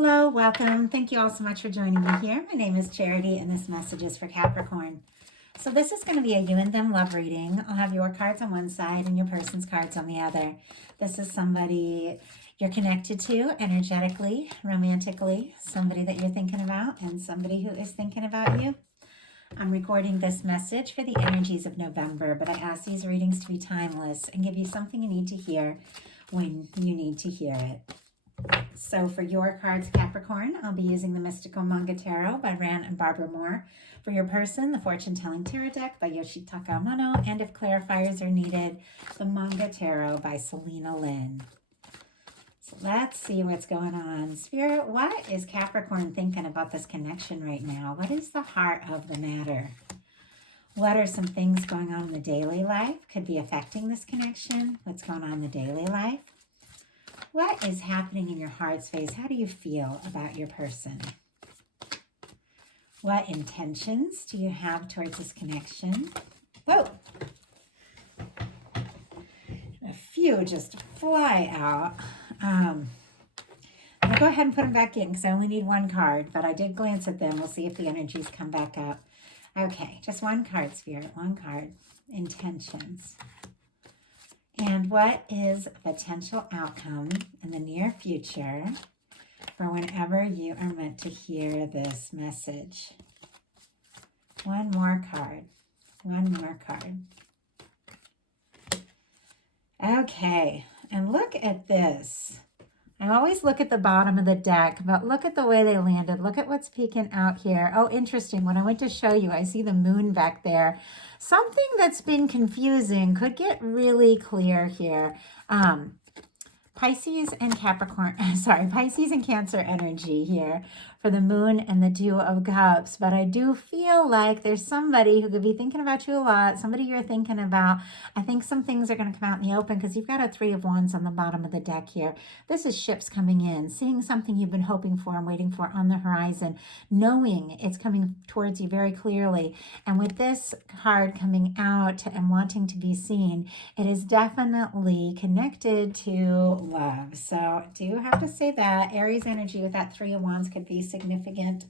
Hello, welcome. Thank you all so much for joining me here. My name is Charity, and this message is for Capricorn. So this is going to be a you and them love reading. I'll have your cards on one side and your person's cards on the other. This is somebody you're connected to energetically, romantically, somebody that you're thinking about, and somebody who is thinking about you. I'm recording this message for the energies of November, but I ask these readings to be timeless and give you something you need to hear when you need to hear it. So for your cards, Capricorn, I'll be using the Mystical Manga Tarot by Ran and Barbara Moore. For your person, the Fortune Telling Tarot Deck by Yoshitaka Amano. And if clarifiers are needed, the Manga Tarot by Selena Lynn. So let's see what's going on. Spirit, what is Capricorn thinking about this connection right now? What is the heart of the matter? What are some things going on in the daily life? Could be affecting this connection. What's going on in the daily life? What is happening in your heart space? How do you feel about your person? What intentions do you have towards this connection? Whoa! A few just fly out. I'm going to go ahead and put them back in because I only need one card, but I did glance at them. We'll see if the energies come back up. Okay, just one card, Spirit, one card. Intentions. And what is a potential outcome in the near future for whenever you are meant to hear this message? One more card. One more card. Okay, and look at this. I always look at the bottom of the deck, but look at the way they landed. Look at what's peeking out here. Oh, interesting. When I went to show you, I see the moon back there. Something that's been confusing could get really clear here. Pisces and Capricorn, Pisces and Cancer energy here for the moon and the Two of Cups. But I do feel like there's somebody who could be thinking about you a lot, somebody you're thinking about. I think some things are going to come out in the open because you've got a Three of Wands on the bottom of the deck here. This is ships coming in, seeing something you've been hoping for and waiting for on the horizon, knowing it's coming towards you very clearly. And with this card coming out and wanting to be seen, it is definitely connected to love. So I do have to say that Aries energy with that Three of Wands could be significant.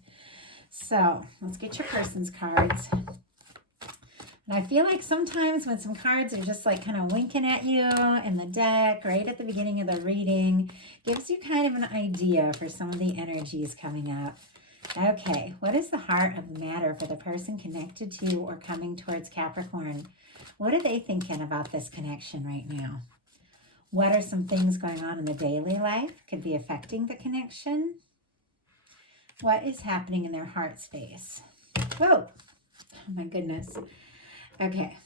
So let's get your person's cards. And I feel like sometimes when some cards are just like kind of winking at you in the deck right at the beginning of the reading, gives you kind of an idea for some of the energies coming up. Okay, what is the heart of the matter for the person connected to or coming towards Capricorn? What are they thinking about this connection right now? What are some things going on in the daily life? Could be affecting the connection. What is happening in their heart space? Whoa! Oh my goodness. Okay.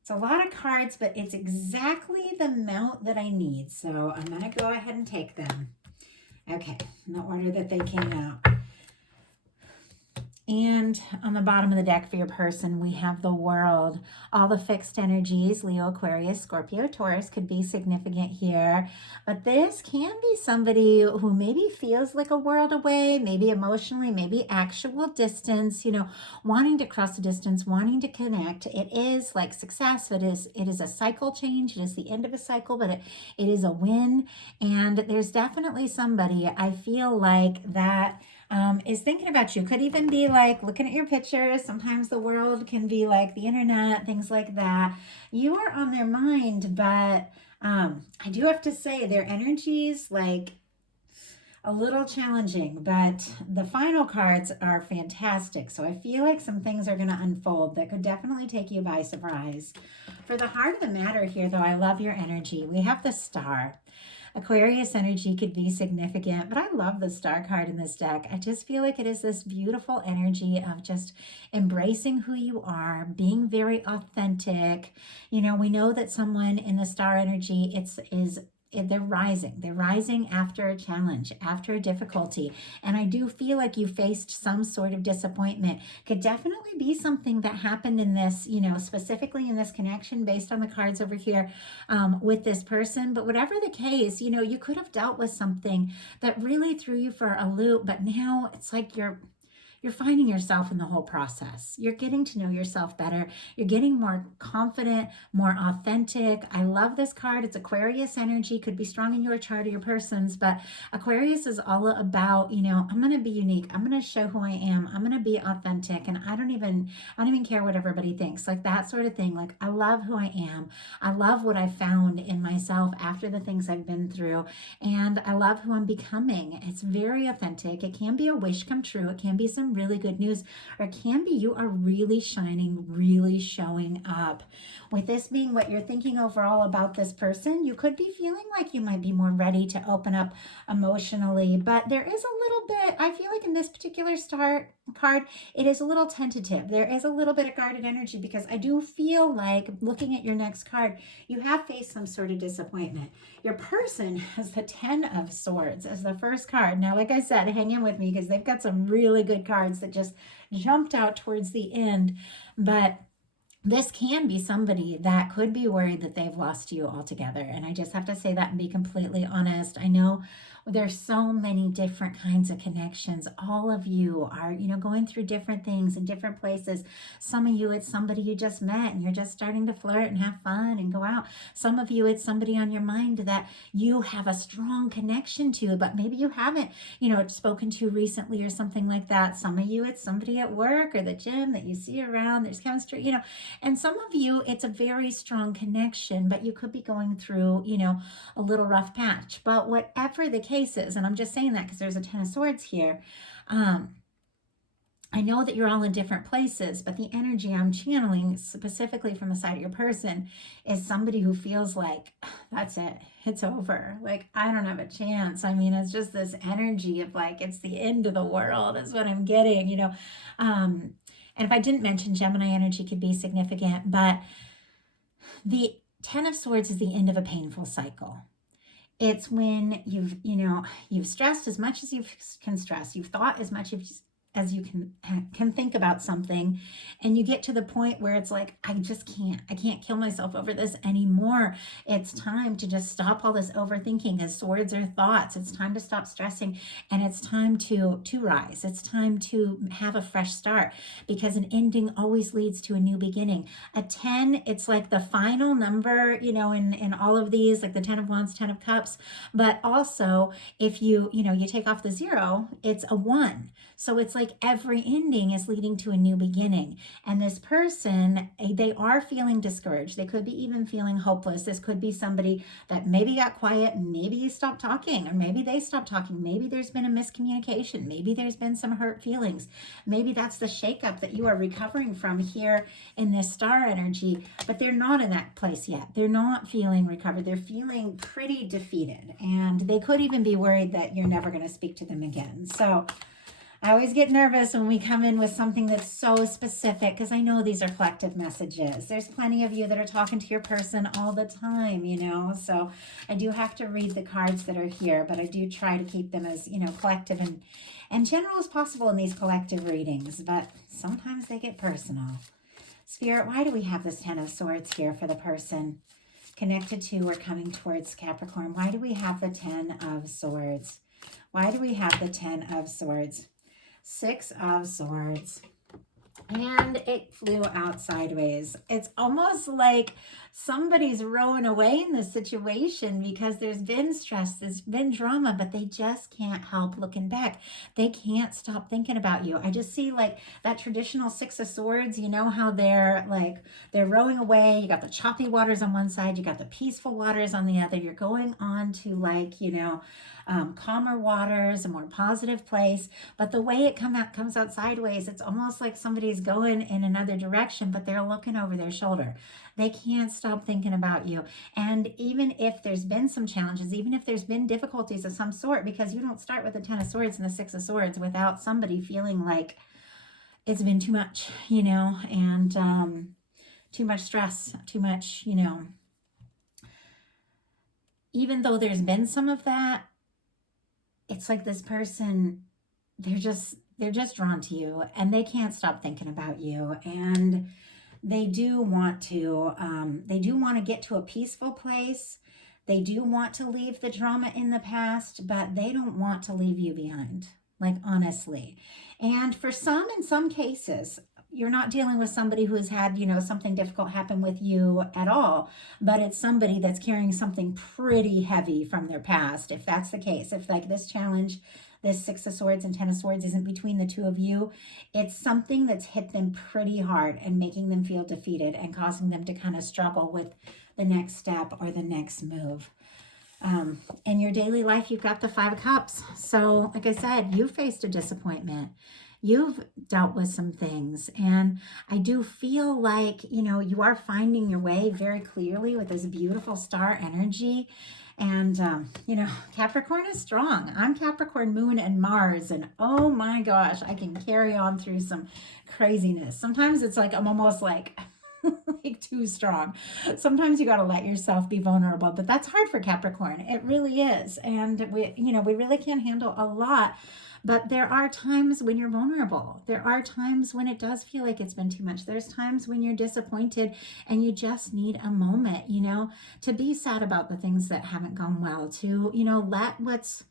It's a lot of cards, but it's exactly the amount that I need. So I'm going to go ahead and take them. Okay, in the order that they came out. And on the bottom of the deck for your person, we have the World. All the fixed energies, Leo, Aquarius, Scorpio, Taurus could be significant here. But this can be somebody who maybe feels like a world away, maybe emotionally, maybe actual distance, wanting to cross the distance, wanting to connect. It is like success. It is a cycle change. It is the end of a cycle, but it is a win. And there's definitely somebody, I feel like, that is thinking about you. Could even be like looking at your pictures. Sometimes the world can be like the internet, things like that. You are on their mind, but I do have to say their energy's like a little challenging, but the final cards are fantastic. So I feel like some things are going to unfold that could definitely take you by surprise. For the heart of the matter here, though, I love your energy. We have the Star. Aquarius energy could be significant, but I love the Star card in this deck. I just feel like it is this beautiful energy of just embracing who you are, being very authentic. We know that someone in the Star energy, they're rising. They're rising after a challenge, after a difficulty. And I do feel like you faced some sort of disappointment. Could definitely be something that happened in this, specifically in this connection based on the cards over here with this person. But whatever the case, you could have dealt with something that really threw you for a loop. But now it's like you're you're finding yourself in the whole process. You're getting to know yourself better. You're getting more confident, more authentic. I love this card. It's Aquarius energy, could be strong in your chart or your person's, but Aquarius is all about, I'm going to be unique. I'm going to show who I am. I'm going to be authentic. And I don't even care what everybody thinks, like that sort of thing. Like, I love who I am. I love what I found in myself after the things I've been through. And I love who I'm becoming. It's very authentic. It can be a wish come true. It can be some really good news, or it can be you are really shining, really showing up. With this being what you're thinking overall about this person, you could be feeling like you might be more ready to open up emotionally, but there is a little bit, I feel like in this particular card, it is a little tentative. There is a little bit of guarded energy, because I do feel like, looking at your next card, you have faced some sort of disappointment. Your person has the 10 of Swords as the first card. Now, like I said, hang in with me, because they've got some really good cards that just jumped out towards the end. But this can be somebody that could be worried that they've lost you altogether. And I just have to say that and be completely honest. I know there's so many different kinds of connections. All of you are, going through different things in different places. Some of you, it's somebody you just met and you're just starting to flirt and have fun and go out. Some of you, it's somebody on your mind that you have a strong connection to, but maybe you haven't, spoken to recently or something like that. Some of you, it's somebody at work or the gym that you see around. There's chemistry, and some of you, it's a very strong connection, but you could be going through, a little rough patch. But whatever the case is, and I'm just saying that because there's a 10 of Swords here, I know that you're all in different places, but the energy I'm channeling specifically from the side of your person is somebody who feels like, that's it, it's over. Like, I don't have a chance. I mean, it's just this energy of like, it's the end of the world is what I'm getting, And if I didn't mention, Gemini energy could be significant, but the 10 of Swords is the end of a painful cycle. It's when you've stressed as much as you can stress. You've thought as much as you can think about something, and you get to the point where it's like, I can't kill myself over this anymore. It's time to just stop all this overthinking, as swords are thoughts. It's time to stop stressing, and it's time to rise. It's time to have a fresh start, because an ending always leads to a new beginning. A 10, it's like the final number, in all of these, like the 10 of Wands, 10 of Cups, but also if you take off the 0, it's a 1. So it's like every ending is leading to a new beginning. And this person, they are feeling discouraged. They could be even feeling hopeless. This could be somebody that maybe got quiet, maybe you stopped talking, or maybe they stopped talking. Maybe there's been a miscommunication. Maybe there's been some hurt feelings. Maybe that's the shakeup that you are recovering from here in this star energy, but they're not in that place yet. They're not feeling recovered. They're feeling pretty defeated, and they could even be worried that you're never going to speak to them again. So I always get nervous when we come in with something that's so specific, because I know these are collective messages. There's plenty of you that are talking to your person all the time, so I do have to read the cards that are here, but I do try to keep them as, collective and general as possible in these collective readings, but sometimes they get personal. Spirit, why do we have this 10 of Swords here for the person connected to or coming towards Capricorn? Why do we have the 10 of Swords? Why do we have the 10 of Swords? 6 of Swords, and it flew out sideways. It's almost like somebody's rowing away in this situation, because there's been stress, there's been drama, but they just can't help looking back. They can't stop thinking about you. I just see like that traditional 6 of Swords, how they're rowing away. You got the choppy waters on one side, you got the peaceful waters on the other. You're going on to calmer waters, a more positive place. But the way it comes out sideways, it's almost like somebody's going in another direction, but they're looking over their shoulder. They can't stop thinking about you. And even if there's been some challenges, even if there's been difficulties of some sort, because you don't start with the 10 of Swords and the 6 of Swords without somebody feeling like it's been too much, and too much stress, too much, even though there's been some of that, it's like this person, they're just drawn to you, and they can't stop thinking about you, and they do want to get to a peaceful place. They do want to leave the drama in the past, but they don't want to leave you behind. like honestly. And for some, in some cases, you're not dealing with somebody who has had, you know, something difficult happen with you at all, but it's somebody that's carrying something pretty heavy from their past. If that's the case, if like this challenge, this Six of Swords and Ten of Swords isn't between the two of you, it's something that's hit them pretty hard and making them feel defeated and causing them to kind of struggle with the next step or the next move. In your daily life, you've got the Five of Cups. So like I said, you faced a disappointment. You've dealt with some things. And I do feel like, you know, you are finding your way very clearly with this beautiful star energy. And, you know, Capricorn is strong. I'm Capricorn, Moon, and Mars. And oh my gosh, I can carry on through some craziness. Sometimes it's like I'm almost like like too strong. Sometimes you got to let yourself be vulnerable, but that's hard for Capricorn. It really is. And we, you know, we really can't handle a lot, but there are times when you're vulnerable. There are times when it does feel like it's been too much. There's times when you're disappointed and you just need a moment, you know, to be sad about the things that haven't gone well, to, you know, let what's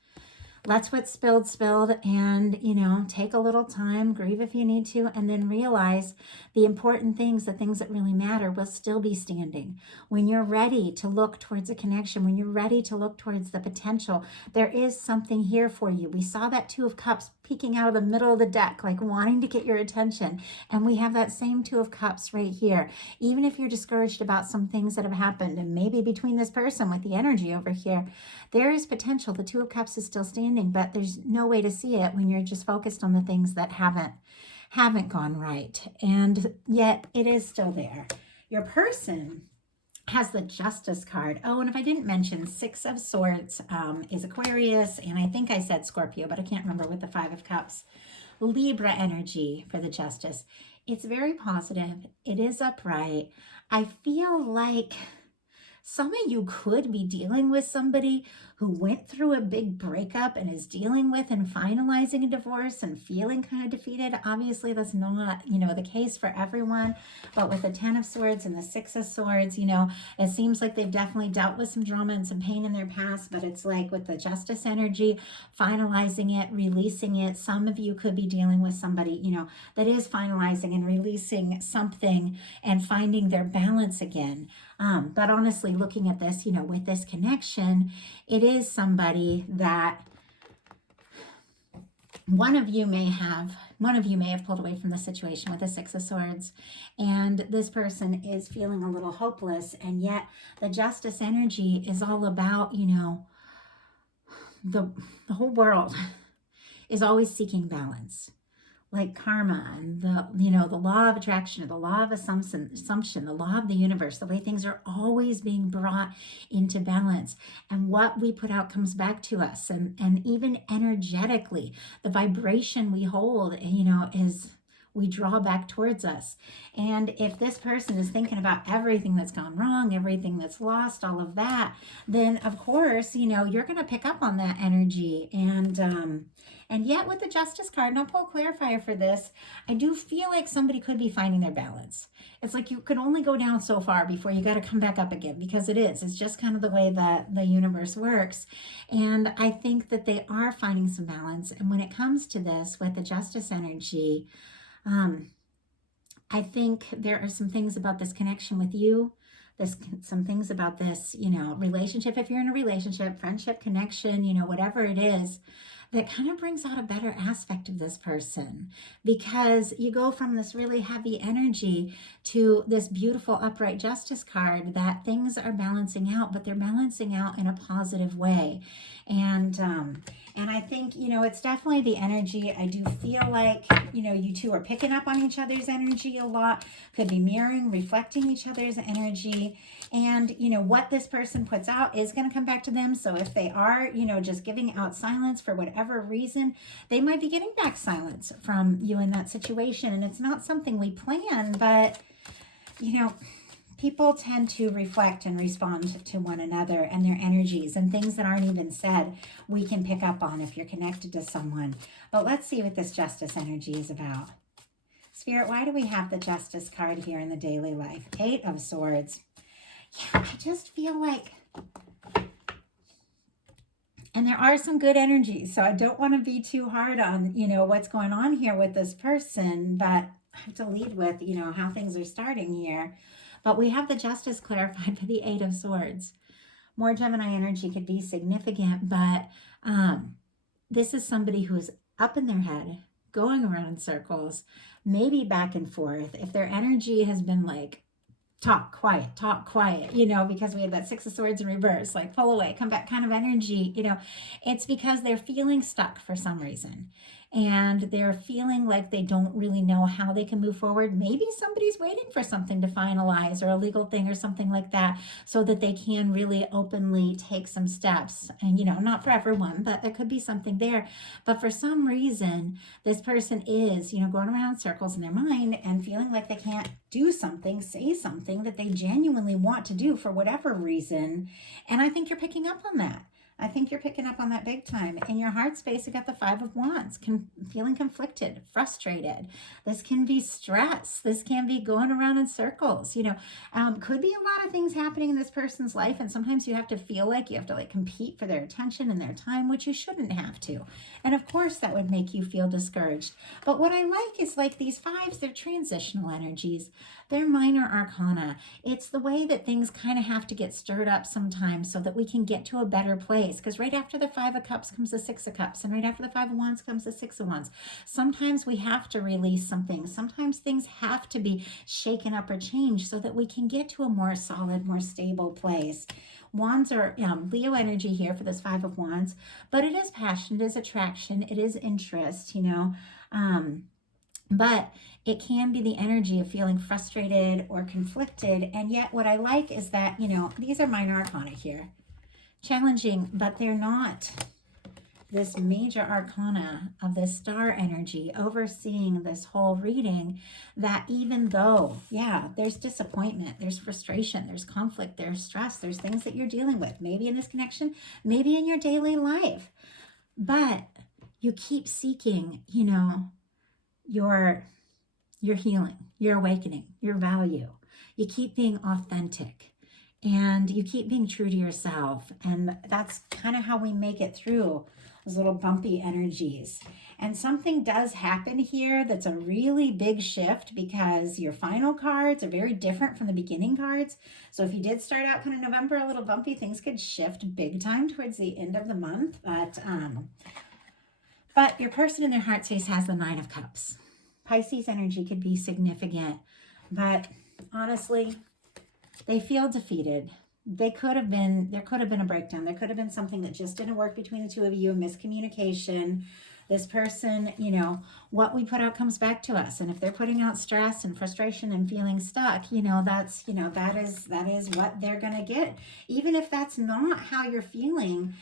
spilled, and, you know, take a little time, grieve if you need to, and then realize the important things, the things that really matter, will still be standing. When you're ready to look towards a connection, when you're ready to look towards the potential, there is something here for you. We saw that Two of Cups peeking out of the middle of the deck, like wanting to get your attention. And we have that same Two of Cups right here. Even if you're discouraged about some things that have happened, and maybe between this person with the energy over here, there is potential. The Two of Cups is still standing, but there's no way to see it when you're just focused on the things that haven't gone right. And yet it is still there. Your person has the Justice card. Oh, and if I didn't mention, Six of Swords is Aquarius, and I think I said Scorpio, but I can't remember, with the Five of Cups. Libra energy for the Justice. It's very positive. It is upright. I feel like some of you could be dealing with somebody who went through a big breakup and is dealing with and finalizing a divorce and feeling kind of defeated. Obviously, that's not, you know, the case for everyone. But with the Ten of Swords and the Six of Swords, you know, it seems like they've definitely dealt with some drama and some pain in their past. But it's like with the Justice energy, finalizing it, releasing it. Some of you could be dealing with somebody, you know, that is finalizing and releasing something and finding their balance again. But honestly, looking at this, you know, with this connection, it is somebody that one of you may have pulled away from the situation with the Six of Swords, and this person is feeling a little hopeless. And yet the Justice energy is all about, you know, the whole world is always seeking balance. Like karma and the, you know, the law of attraction, or the law of assumption, the law of the universe, the way things are always being brought into balance. And what we put out comes back to us. And even energetically, the vibration we hold, you know, is we draw back towards us. And if this person is thinking about everything that's gone wrong, everything that's lost, all of that, then of course, you know, you're going to pick up on that energy. And yet with the Justice card, and I'll pull a clarifier for this, I do feel like somebody could be finding their balance. It's like you could only go down so far before you got to come back up again, because it's just kind of the way that the universe works. And I think that they are finding some balance. And when it comes to this with the Justice energy, I think there are some things about this connection with you, some things about this, you know, relationship, if you're in a relationship, friendship, connection, you know, whatever it is, that kind of brings out a better aspect of this person, because you go from this really heavy energy to this beautiful upright Justice card, that things are balancing out, but they're balancing out in a positive way. And I think, you know, it's definitely the energy. I do feel like, you know, you two are picking up on each other's energy a lot, could be mirroring, reflecting each other's energy. And, you know, what this person puts out is going to come back to them. So if they are, you know, just giving out silence for whatever reason, they might be getting back silence from you in that situation. And it's not something we plan, but, you know, people tend to reflect and respond to one another and their energies, and things that aren't even said we can pick up on if you're connected to someone. But let's see what this Justice energy is about. Spirit, why do we have the Justice card here in the daily life? Eight of Swords. Yeah, I just feel like And there are some good energies. So I don't want to be too hard on, what's going on here with this person, but I have to lead with, how things are starting here. But we have the justice clarified by the Eight of Swords. More Gemini energy could be significant, but this is somebody who's up in their head, going around in circles, maybe back and forth. If their energy has been like, talk quiet, because we had that Six of Swords in reverse, like pull away, come back kind of energy, it's because they're feeling stuck for some reason. And they're feeling like they don't really know how they can move forward. Maybe somebody's waiting for something to finalize or a legal thing or something like that so that they can really openly take some steps. And, not for everyone, but there could be something there. But for some reason, this person is, going around in circles in their mind and feeling like they can't do something, say something that they genuinely want to do for whatever reason. And I think you're picking up on that. I think you're picking up on that big time. In your heart space, you got the Five of Wands, feeling conflicted, frustrated. This can be stress. This can be going around in circles. Could be a lot of things happening in this person's life. And sometimes you have to feel like you have to compete for their attention and their time, which you shouldn't have to. And of course, that would make you feel discouraged. But what I like is these fives, they're transitional energies. They're minor arcana. It's the way that things kind of have to get stirred up sometimes so that we can get to a better place. Because right after the Five of Cups comes the Six of Cups. And right after the Five of Wands comes the Six of Wands. Sometimes we have to release something. Sometimes things have to be shaken up or changed so that we can get to a more solid, more stable place. Wands are Leo energy here for this Five of Wands. But it is passion, it is attraction, it is interest, but it can be the energy of feeling frustrated or conflicted. And yet what I like is that, these are minor arcana here. Challenging, but they're not this major arcana of this star energy overseeing this whole reading, that even though, there's disappointment, there's frustration, there's conflict, there's stress, there's things that you're dealing with, maybe in this connection, maybe in your daily life, but you keep seeking, your healing, your awakening, your value. You keep being authentic and you keep being true to yourself. And that's kind of how we make it through those little bumpy energies. And something does happen here that's a really big shift, because your final cards are very different from the beginning cards. So if you did start out kind of November a little bumpy, things could shift big time towards the end of the month. But your person in their heart space has the Nine of Cups. Pisces energy could be significant, but honestly, they feel defeated. There could have been a breakdown. There could have been something that just didn't work between the two of you, miscommunication. This person, what we put out comes back to us. And if they're putting out stress and frustration and feeling stuck, that is what they're going to get. Even if that's not how you're feeling,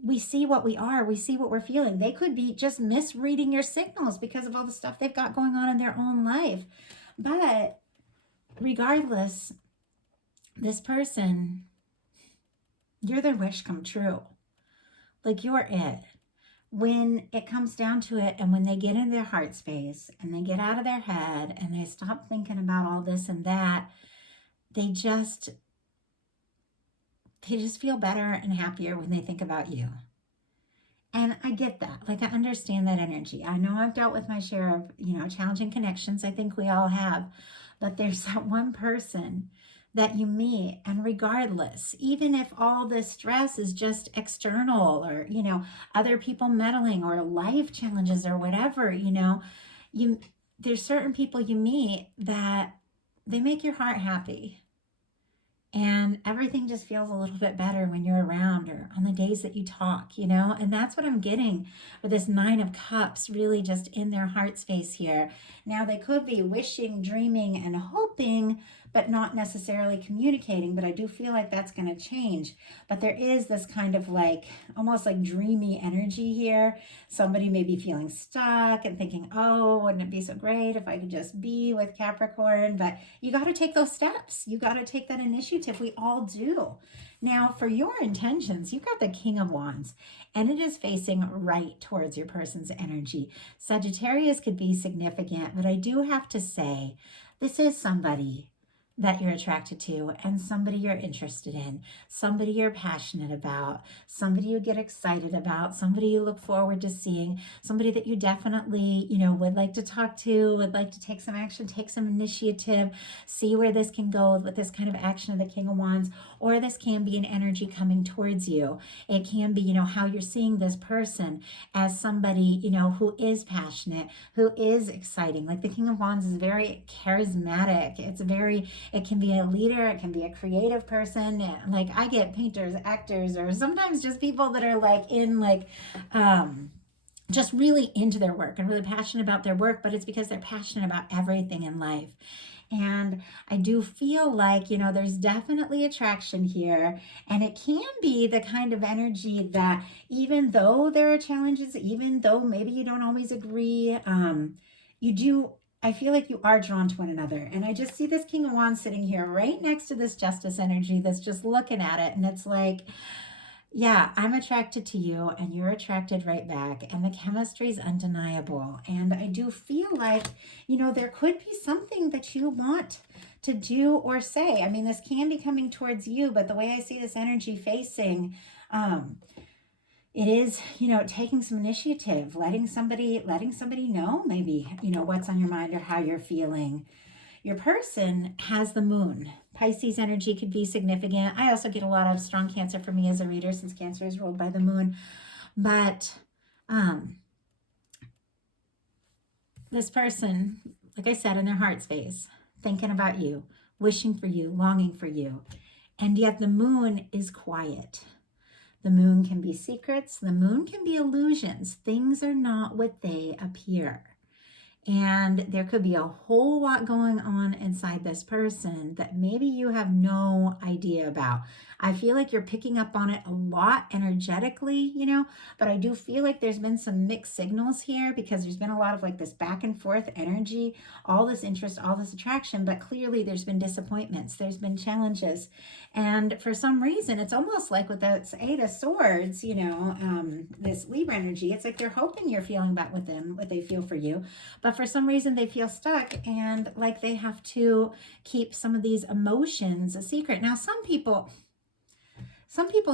we see what we are, we see what we're feeling. They could be just misreading your signals because of all the stuff they've got going on in their own life. But regardless, this person, you're their wish come true. You're it. When it comes down to it, and when they get in their heart space and they get out of their head and they stop thinking about all this and that, they just feel better and happier when they think about you. And I get that. I understand that energy. I know I've dealt with my share of, challenging connections. I think we all have. But there's that one person that you meet, and regardless, even if all this stress is just external or, other people meddling or life challenges or whatever, there's certain people you meet that they make your heart happy. And everything just feels a little bit better when you're around or on the days that you talk, and that's what I'm getting with this Nine of Cups, really just in their heart space here. Now, they could be wishing, dreaming, and hoping, but not necessarily communicating. But I do feel like that's going to change. But there is this kind of almost dreamy energy here. Somebody may be feeling stuck and thinking, oh, wouldn't it be so great if I could just be with Capricorn? But you got to take those steps. You got to take that initiative. We all do. Now, for your intentions, you've got the King of Wands, and it is facing right towards your person's energy. Sagittarius could be significant, but I do have to say, this is somebody that you're attracted to, and somebody you're interested in, somebody you're passionate about, somebody you get excited about, somebody you look forward to seeing, somebody that you definitely, would like to talk to, would like to take some action, take some initiative, see where this can go with this kind of action of the King of Wands. Or this can be an energy coming towards you. It can be, how you're seeing this person as somebody, who is passionate, who is exciting. Like the King of Wands is very charismatic. It can be a leader, it can be a creative person. Like I get painters, actors, or sometimes just people that are just really into their work and really passionate about their work, but it's because they're passionate about everything in life. And I do feel like, there's definitely attraction here. And it can be the kind of energy that even though there are challenges, even though maybe you don't always agree, I feel like you are drawn to one another. And I just see this King of Wands sitting here right next to this Justice energy that's just looking at it. And it's like, yeah, I'm attracted to you and you're attracted right back. And the chemistry is undeniable. And I do feel like, there could be something that you want to do or say. I mean, this can be coming towards you, but the way I see this energy facing, it is, taking some initiative, letting somebody know maybe, what's on your mind or how you're feeling. Your person has the moon. Pisces energy could be significant. I also get a lot of strong Cancer for me as a reader since Cancer is ruled by the moon. But this person, like I said, in their heart space, thinking about you, wishing for you, longing for you. And yet the moon is quiet. The moon can be secrets. The moon can be illusions. Things are not what they appear. And there could be a whole lot going on inside this person that maybe you have no idea about. I feel like you're picking up on it a lot energetically, but I do feel like there's been some mixed signals here because there's been a lot of like this back and forth energy, all this interest, all this attraction, but clearly there's been disappointments, there's been challenges. And for some reason, it's almost like with this Eight of Swords, this Libra energy, it's like they're hoping you're feeling back with them, what they feel for you. But for some reason, they feel stuck and like they have to keep some of these emotions a secret. Now, some people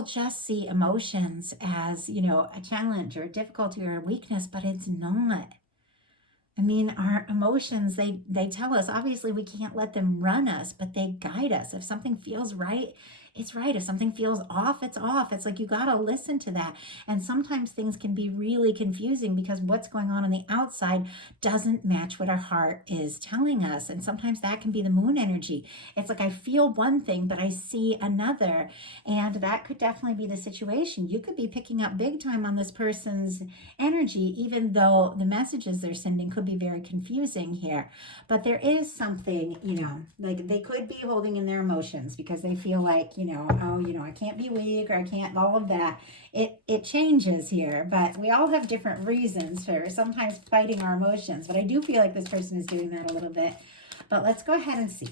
just see emotions as, a challenge or a difficulty or a weakness, but it's not. I mean, our emotions, they tell us, obviously we can't let them run us, but they guide us. If something feels right, it's right. If something feels off, it's off. It's like you got to listen to that. And sometimes things can be really confusing because what's going on the outside doesn't match what our heart is telling us. And sometimes that can be the moon energy. It's like I feel one thing, but I see another. And that could definitely be the situation. You could be picking up big time on this person's energy, even though the messages they're sending could be very confusing here. But there is something, like they could be holding in their emotions because they feel like, I can't be weak or I can't, all of that. It changes here, but we all have different reasons for sometimes fighting our emotions. But I do feel like this person is doing that a little bit. But let's go ahead and see.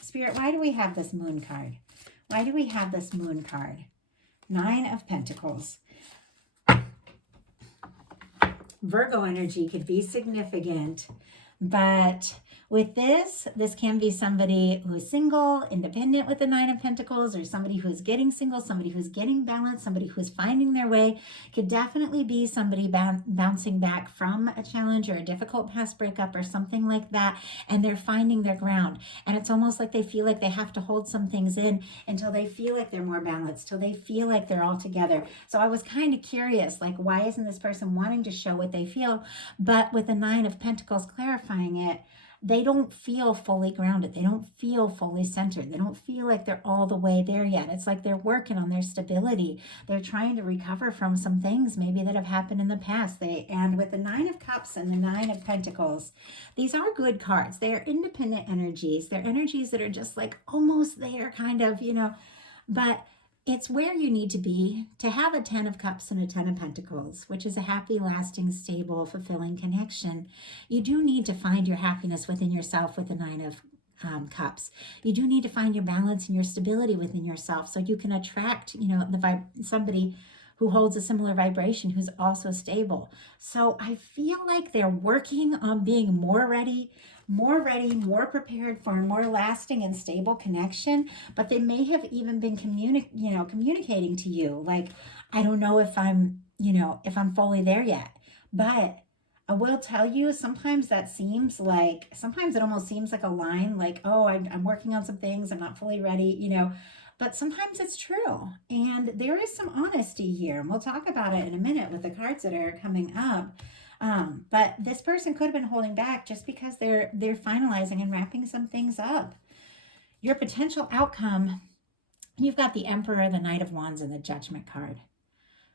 Spirit, why do we have this moon card? Why do we have this moon card? Nine of Pentacles. Virgo energy could be significant, but with this can be somebody who's single, independent with the Nine of Pentacles, or somebody who's getting single, somebody who's getting balanced, somebody who's finding their way. Could definitely be somebody bouncing back from a challenge or a difficult past breakup or something like that, and they're finding their ground. And it's almost like they feel like they have to hold some things in until they feel like they're more balanced, till they feel like they're all together. So I was kind of curious, like, why isn't this person wanting to show what they feel? But with the Nine of Pentacles clarifying it, they don't feel fully grounded. They don't feel fully centered. They don't feel like they're all the way there yet. It's like they're working on their stability. They're trying to recover from some things maybe that have happened in the past. And with the Nine of Cups and the Nine of Pentacles, these are good cards. They are independent energies. They're energies that are just like almost there, kind of, but it's where you need to be to have a 10 of Cups and a 10 of Pentacles, which is a happy, lasting, stable, fulfilling connection. You do need to find your happiness within yourself with the Nine of Cups. You do need to find your balance and your stability within yourself so you can attract, somebody who holds a similar vibration, who's also stable. So I feel like they're working on being more ready, more prepared for a more lasting and stable connection. But they may have even been communicating to you, like, I don't know if I'm fully there yet. But I will tell you, sometimes it almost seems like a line, like, oh, I'm working on some things, I'm not fully ready. But sometimes it's true. And there is some honesty here. And we'll talk about it in a minute with the cards that are coming up. But this person could have been holding back just because they're finalizing and wrapping some things up. Your potential outcome, you've got the Emperor, the Knight of Wands, and the Judgment card.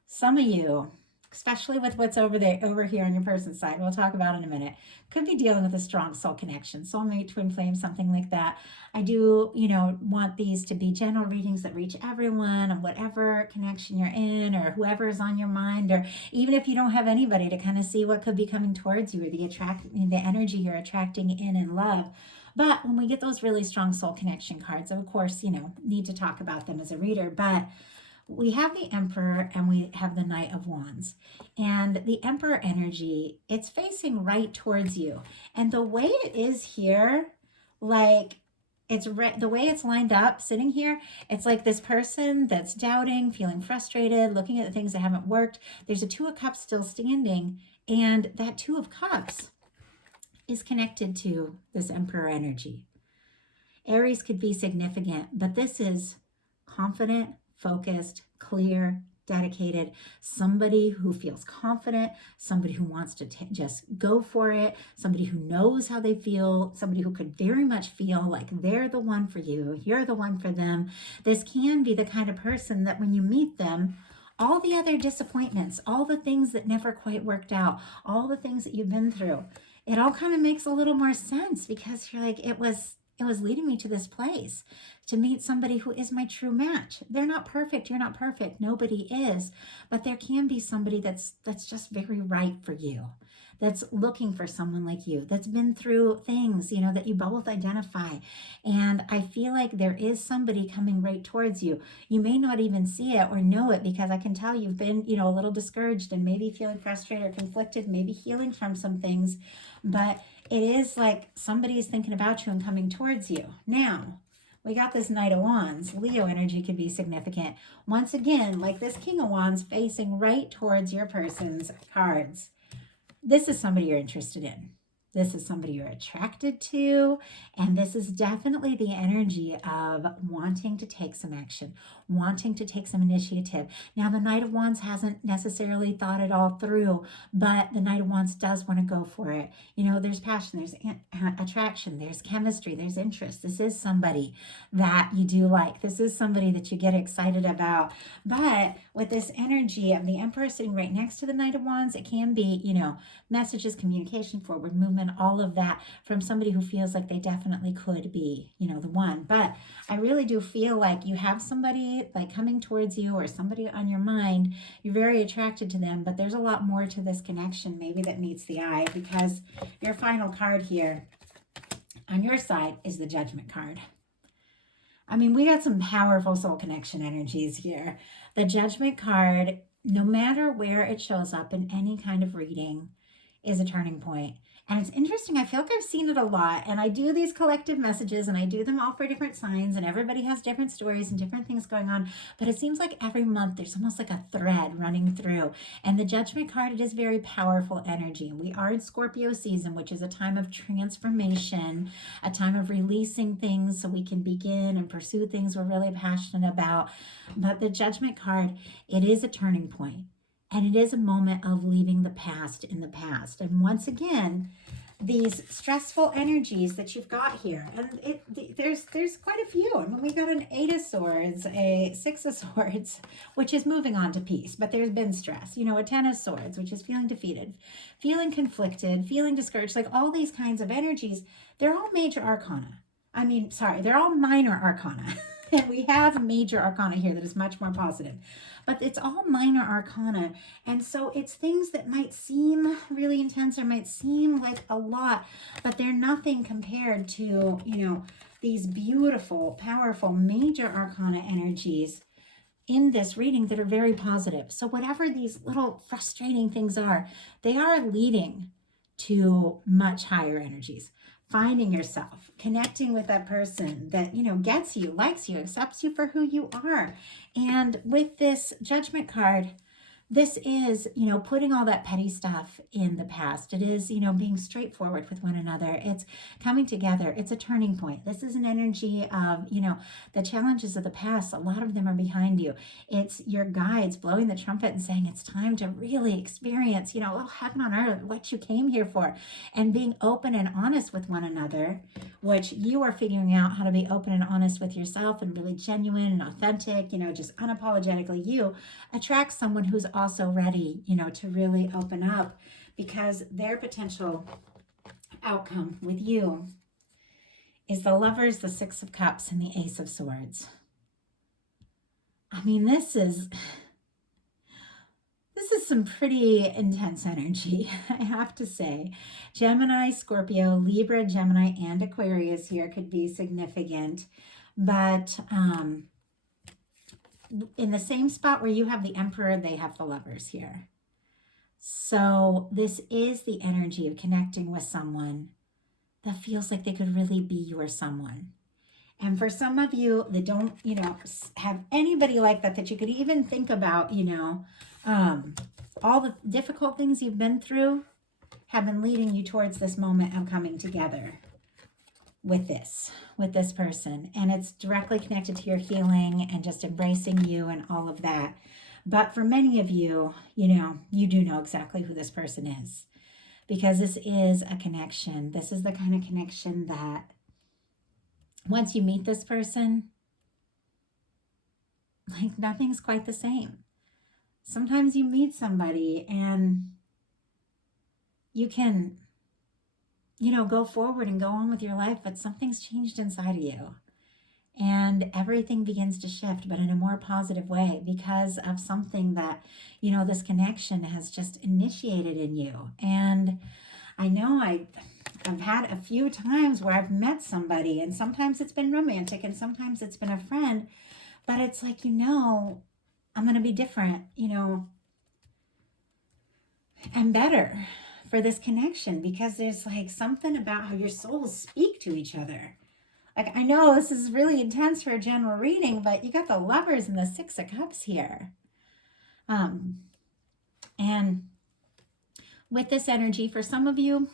Some of you, especially with what's over here on your person's side, we'll talk about in a minute, could be dealing with a strong soul connection, soulmate, twin flame, something like that. I do, want these to be general readings that reach everyone and whatever connection you're in, or whoever is on your mind, or even if you don't have anybody, to kind of see what could be coming towards you, or the energy you're attracting in love. But when we get those really strong soul connection cards, of course, need to talk about them as a reader. But we have the Emperor and we have the Knight of Wands. And the Emperor energy, it's facing right towards you. And the way it is here, like, the way it's lined up sitting here, it's like this person that's doubting, feeling frustrated, looking at the things that haven't worked. There's a Two of Cups still standing, and that Two of Cups is connected to this Emperor energy. Aries could be significant, but this is confident, focused, clear, dedicated, somebody who feels confident, somebody who wants to just go for it, somebody who knows how they feel, somebody who could very much feel like they're the one for you, you're the one for them. This can be the kind of person that when you meet them, all the other disappointments, all the things that never quite worked out, all the things that you've been through, it all kind of makes a little more sense, because you're like, it was leading me to this place to meet somebody who is my true match. They're not perfect. You're not perfect. Nobody is. But there can be somebody that's just very right for you, that's looking for someone like you, that's been through things, that you both identify. And I feel like there is somebody coming right towards you. You may not even see it or know it, because I can tell you've been, a little discouraged and maybe feeling frustrated or conflicted, maybe healing from some things. But it is like somebody is thinking about you and coming towards you. Now, we got this Knight of Wands. Leo energy could be significant. Once again, like this King of Wands facing right towards your person's cards. This is somebody you're interested in. This is somebody you're attracted to. And this is definitely the energy of wanting to take some action, wanting to take some initiative. Now, the Knight of Wands hasn't necessarily thought it all through, but the Knight of Wands does want to go for it. There's passion, there's attraction, there's chemistry, there's interest. This is somebody that you do like. This is somebody that you get excited about. But with this energy of the Emperor sitting right next to the Knight of Wands, it can be, messages, communication, forward movement, all of that from somebody who feels like they definitely could be, the one. But I really do feel like you have somebody like coming towards you, or somebody on your mind. You're very attracted to them, but there's a lot more to this connection maybe that meets the eye, because your final card here on your side is the Judgment card. I mean, we got some powerful soul connection energies here. The Judgment card, no matter where it shows up in any kind of reading, is a turning point. And it's interesting, I feel like I've seen it a lot, and I do these collective messages, and I do them all for different signs, and everybody has different stories and different things going on, but it seems like every month there's almost like a thread running through. And the Judgment card, it is very powerful energy. We are in Scorpio season, which is a time of transformation, a time of releasing things so we can begin and pursue things we're really passionate about. But the Judgment card, it is a turning point. And it is a moment of leaving the past in the past. And once again, these stressful energies that you've got here, and there's quite a few. I mean, we got an 8 of Swords, a 6 of Swords, which is moving on to peace, but there's been stress. A 10 of Swords, which is feeling defeated, feeling conflicted, feeling discouraged. Like all these kinds of energies, they're all major arcana. They're all minor arcana. And we have major arcana here that is much more positive. But it's all minor arcana. And so it's things that might seem really intense or might seem like a lot, but they're nothing compared to, these beautiful, powerful, major arcana energies in this reading that are very positive. So whatever these little frustrating things are, they are leading to much higher energies. Finding yourself, connecting with that person that, gets you, likes you, accepts you for who you are. And with this Judgment card, this is, putting all that petty stuff in the past. It is, being straightforward with one another. It's coming together. It's a turning point. This is an energy of, the challenges of the past. A lot of them are behind you. It's your guides blowing the trumpet and saying it's time to really experience, a little heaven on earth, what you came here for, and being open and honest with one another, which you are figuring out how to be open and honest with yourself and really genuine and authentic, just unapologetically you, attract someone who's also ready, to really open up, because their potential outcome with you is the Lovers, the Six of Cups, and the Ace of Swords. I mean, this is some pretty intense energy, I have to say. Gemini, Scorpio, Libra, Gemini, and Aquarius here could be significant, but in the same spot where you have the Emperor, they have the Lovers here. So this is the energy of connecting with someone that feels like they could really be your someone. And for some of you that don't, have anybody like that you could even think about, all the difficult things you've been through have been leading you towards this moment of coming together with this person. And it's directly connected to your healing and just embracing you and all of that. But for many of you, you do know exactly who this person is, because this is a connection. This is the kind of connection that once you meet this person, like, nothing's quite the same. Sometimes you meet somebody and you can, go forward and go on with your life, but something's changed inside of you. And everything begins to shift, but in a more positive way, because of something that, this connection has just initiated in you. And I know I've had a few times where I've met somebody, and sometimes it's been romantic and sometimes it's been a friend, but it's like, I'm going to be different, and better for this connection, because there's like something about how your souls speak to each other. Like, I know this is really intense for a general reading, but you got the Lovers and the Six of Cups here. And with this energy, for some of you,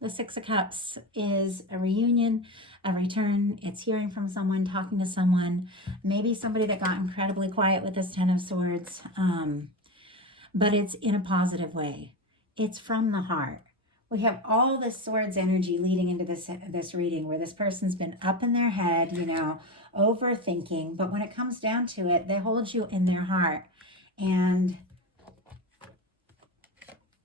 the Six of Cups is a reunion, a return. It's hearing from someone, talking to someone, maybe somebody that got incredibly quiet with this Ten of Swords, but it's in a positive way. It's from the heart. We have all this Swords energy leading into this reading, where this person's been up in their head, overthinking, but when it comes down to it, they hold you in their heart, and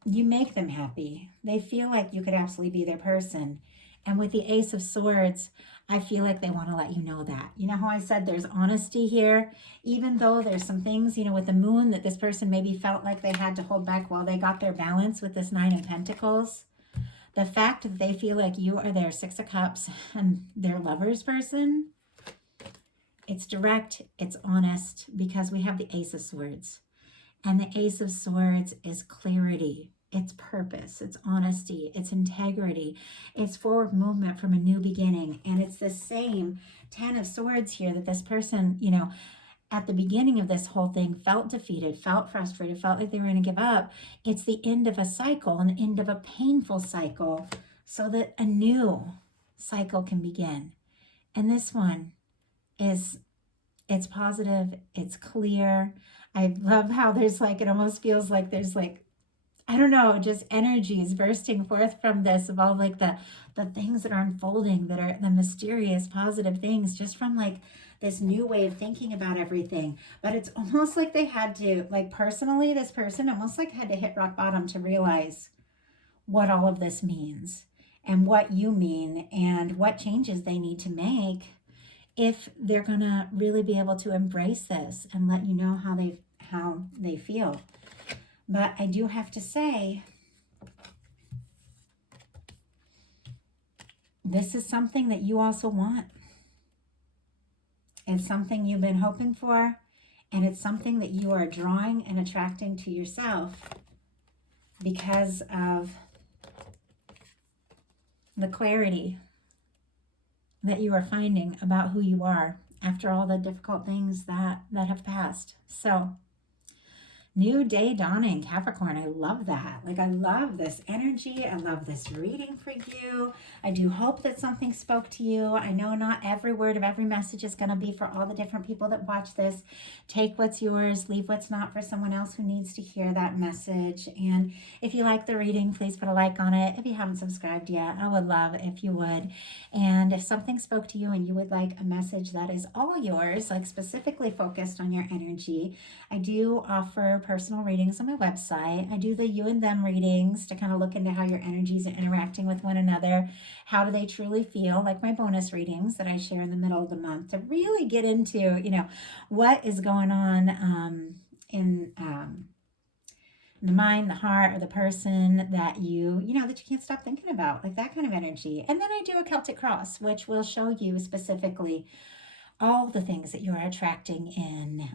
you make them happy. They feel like you could absolutely be their person. And with the Ace of Swords, I feel like they want to let you know that. You know how I said there's honesty here? Even though there's some things, with the Moon, that this person maybe felt like they had to hold back while they got their balance with this Nine of Pentacles. The fact that they feel like you are their Six of Cups and their Lovers person, it's direct, it's honest, because we have the Ace of Swords. And the Ace of Swords is clarity. It's purpose, it's honesty, it's integrity, it's forward movement from a new beginning. And it's the same Ten of Swords here that this person, at the beginning of this whole thing felt defeated, felt frustrated, felt like they were going to give up. It's the end of a cycle, an end of a painful cycle, so that a new cycle can begin. And this one it's positive, it's clear. I love how there's like, it almost feels like there's like, I don't know, just energies bursting forth from this, of all like the things that are unfolding, that are the mysterious positive things, just from like this new way of thinking about everything. But it's almost like they had to, like, personally, this person almost like had to hit rock bottom to realize what all of this means, and what you mean, and what changes they need to make if they're gonna really be able to embrace this and let you know how they feel. But I do have to say, this is something that you also want. It's something you've been hoping for, And it's something that you are drawing and attracting to yourself because of the clarity that you are finding about who you are after all the difficult things that have passed. So, new day dawning, Capricorn. I love that. Like, I love this energy. I love this reading for you. I do hope that something spoke to you. I know not every word of every message is going to be for all the different people that watch this. Take what's yours, leave what's not for someone else who needs to hear that message. And if you like the reading, please put a like on it. If you haven't subscribed yet, I would love if you would. And if something spoke to you and you would like a message that is all yours, like specifically focused on your energy, I do offer personal readings on my website. I do the you and them readings to kind of look into how your energies are interacting with one another. How do they truly feel? Like my bonus readings that I share in the middle of the month to really get into, what is going on in the mind, the heart, or the person that you can't stop thinking about, like that kind of energy. And then I do a Celtic cross, which will show you specifically all the things that you are attracting in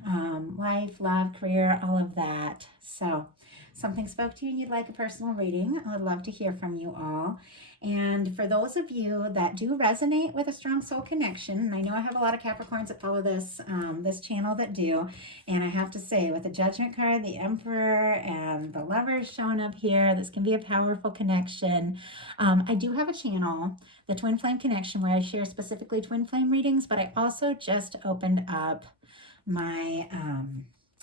life, love, career, all of that. So something spoke to you and you'd like a personal reading, I would love to hear from you all. And for those of you that do resonate with a strong soul connection, and I know I have a lot of Capricorns that follow this channel that do, and I have to say, with the Judgment card, the Emperor, and the Lovers showing up here, this can be a powerful connection. I do have a channel, the Twin Flame Connection, where I share specifically twin flame readings, but I also just opened up my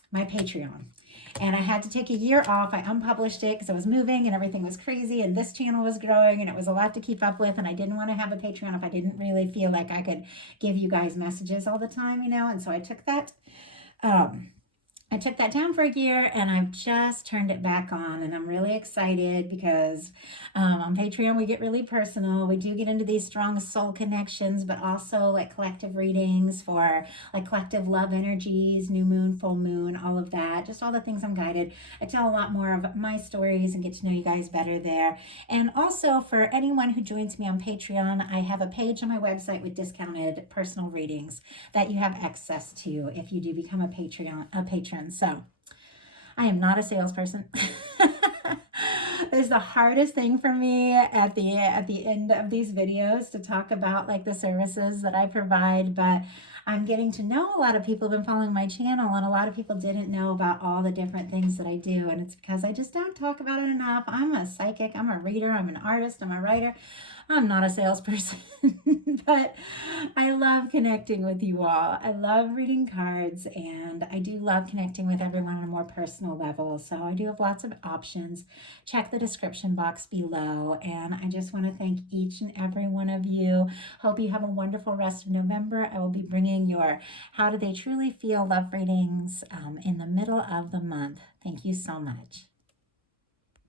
my Patreon. And I had to take a year off. I unpublished it because I was moving and everything was crazy and this channel was growing and it was a lot to keep up with, and I didn't want to have a Patreon if I didn't really feel like I could give you guys messages all the time, and so I took that down for a year, and I've just turned it back on, and I'm really excited because on Patreon we get really personal. We do get into these strong soul connections, but also like collective readings for like collective love energies, new moon, full moon, all of that, just all the things I'm guided. I tell a lot more of my stories and get to know you guys better there. And also for anyone who joins me on Patreon, I have a page on my website with discounted personal readings that you have access to if you do become a patron. So I am not a salesperson. It's the hardest thing for me at the end of these videos to talk about like the services that I provide, but I'm getting to know a lot of people who've been following my channel, and a lot of people didn't know about all the different things that I do, and it's because I just don't talk about it enough. I'm a psychic, I'm a reader, I'm an artist, I'm a writer. I'm not a salesperson, but I love connecting with you all. I love reading cards, and I do love connecting with everyone on a more personal level. So I do have lots of options. Check the description box below, and I just want to thank each and every one of you. Hope you have a wonderful rest of November. I will be bringing your How Do They Truly Feel love readings in the middle of the month. Thank you so much.